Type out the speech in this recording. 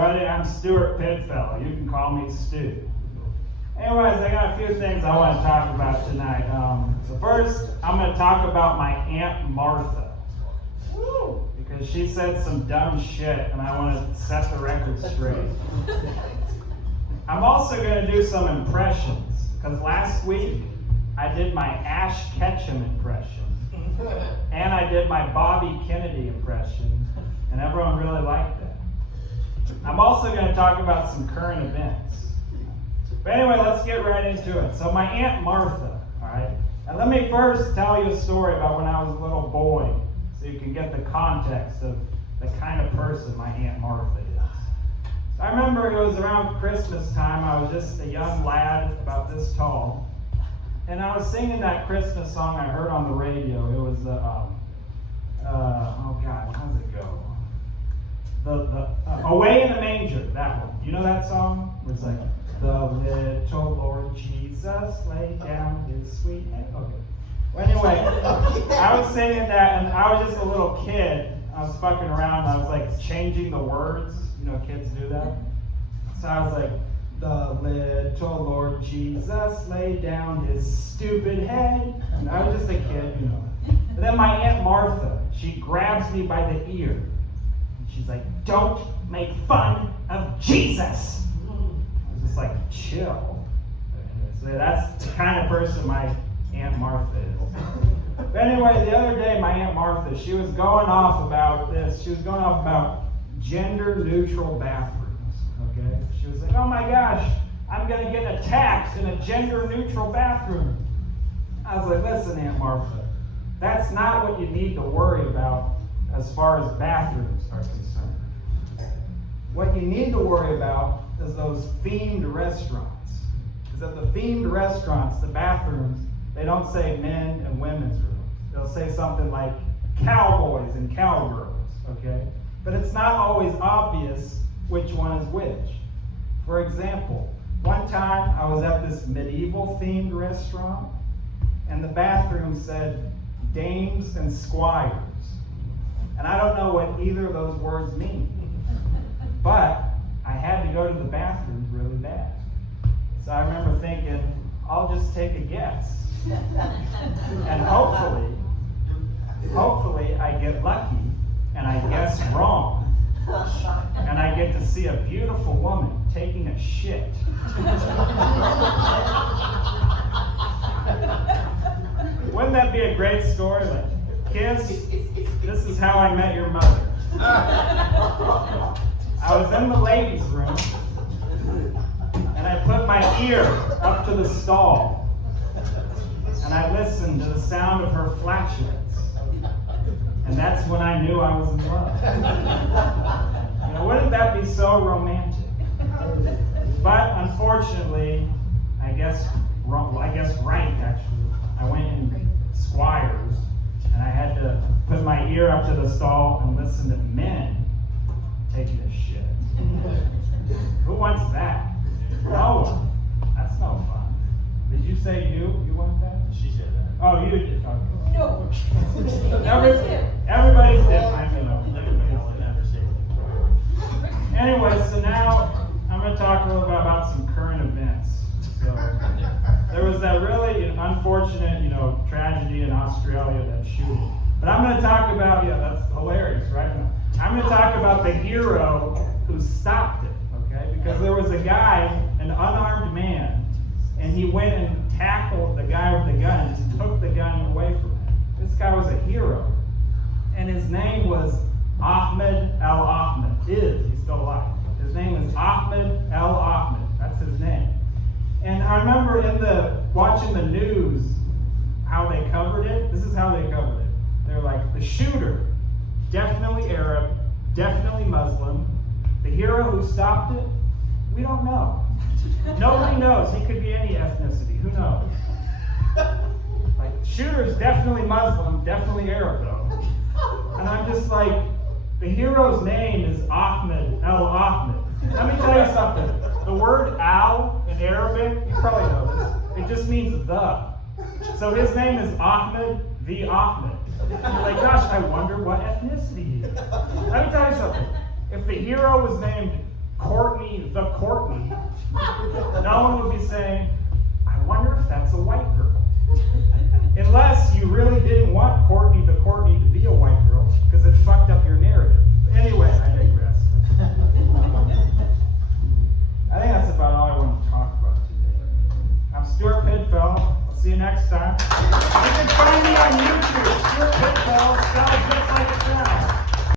everybody. I'm Stewart Pidfellow. You can call me Stu. Anyways, I got a few things I want to talk about tonight. So first, I'm going to talk about my Aunt Martha. Because she said some dumb shit, and I want to set the record straight. I'm also going to do some impressions, because last week I did my Ash Ketchum impression, and I did my Bobby Kennedy impression, and everyone really liked that. I'm also going to talk about some current events. But anyway, let's get right into it. So my Aunt Martha, all right? And let me first tell you a story about when I was a little boy, so you can get the context of the kind of person my Aunt Martha is. So I remember it was around Christmas time. I was just a young lad about this tall, and I was singing that Christmas song I heard on the radio. It was oh God, how does it go? The Away in the Manger, that one. You know that song? Where it's like, the little Lord Jesus laid down his sweet head. Okay. Well, anyway, I was singing that, and I was just a little kid. I was fucking around, and I was like changing the words. You know, kids do that. So I was like, the little Lord Jesus laid down his stupid head. And I was just a kid, you know. And then my Aunt Martha, she grabs me by the ear. And she's like, don't make fun of Jesus. I was just like, chill. So that's the kind of person my Aunt Martha is. But anyway, the other day, my Aunt Martha, she was going off about this. She was going off about gender-neutral bathrooms. Okay? She was like, oh my gosh, I'm going to get attacked in a gender-neutral bathroom. I was like, listen, Aunt Martha, that's not what you need to worry about as far as bathrooms are concerned. What you need to worry about is those themed restaurants. Because at the themed restaurants, the bathrooms, they don't say men and women's rooms. They'll say something like cowboys and cowgirls, okay? But it's not always obvious which one is which. For example, one time I was at this medieval themed restaurant, and the bathroom said dames and squires. And I don't know what either of those words mean. But I had to go to the bathroom really bad. So I remember thinking, I'll just take a guess. And hopefully I get lucky and I guess wrong. And I get to see a beautiful woman taking a shit. Wouldn't that be a great story? Like, kids, this is how I met your mother. I was in the ladies' room, and I put my ear up to the stall, and I listened to the sound of her flatulence. And that's when I knew I was in love. You know, wouldn't that be so romantic? But unfortunately, I guess right actually. I went in Squires, and I had to put my ear up to the stall and listen to men taking a shit. Who wants that? No one. That's no fun. Did you say you want that? She said that. Oh, you did. Okay. No. Everybody's different, you know. Anyway, so now I'm going to talk a little bit about some current events. So there was that really unfortunate, tragedy in Australia, that shooting. But I'm going to talk about, that's hilarious, right? I'm going to talk about the hero who stopped it, okay? Because there was a guy, an unarmed man, and he went and tackled the guy with the gun and just took the gun away from him. This guy was a hero. And his name was Ahmed Al-Ahmed. He's still alive. His name is Ahmed Al-Ahmed. That's his name. And I remember watching the news, how they covered it. This is how they covered it. They're like, the shooter, definitely Arab, definitely Muslim. The hero who stopped it, we don't know. Nobody knows. He could be any ethnicity. Who knows? Like, shooter's definitely Muslim, definitely Arab, though. And I'm just like, the hero's name is Ahmed Al-Ahmed. Let me tell you something. The word al in Arabic, you probably know this, it just means the. So his name is Ahmed the Ahmed. You're like, gosh, I wonder what ethnicity he is. Let me tell you something. If the hero was named Courtney the Courtney, no one would be saying, I wonder if that's a white girl. Unless you really didn't want Courtney the Courtney to be a white girl, because it fucked up your narrative. But anyway, I digress. I think that's about all I want to talk about today. I'm Stewart Pidfellow. I'll see you next time. You can find me on YouTube, Stewart Pidfellow, spelled just like it sounds.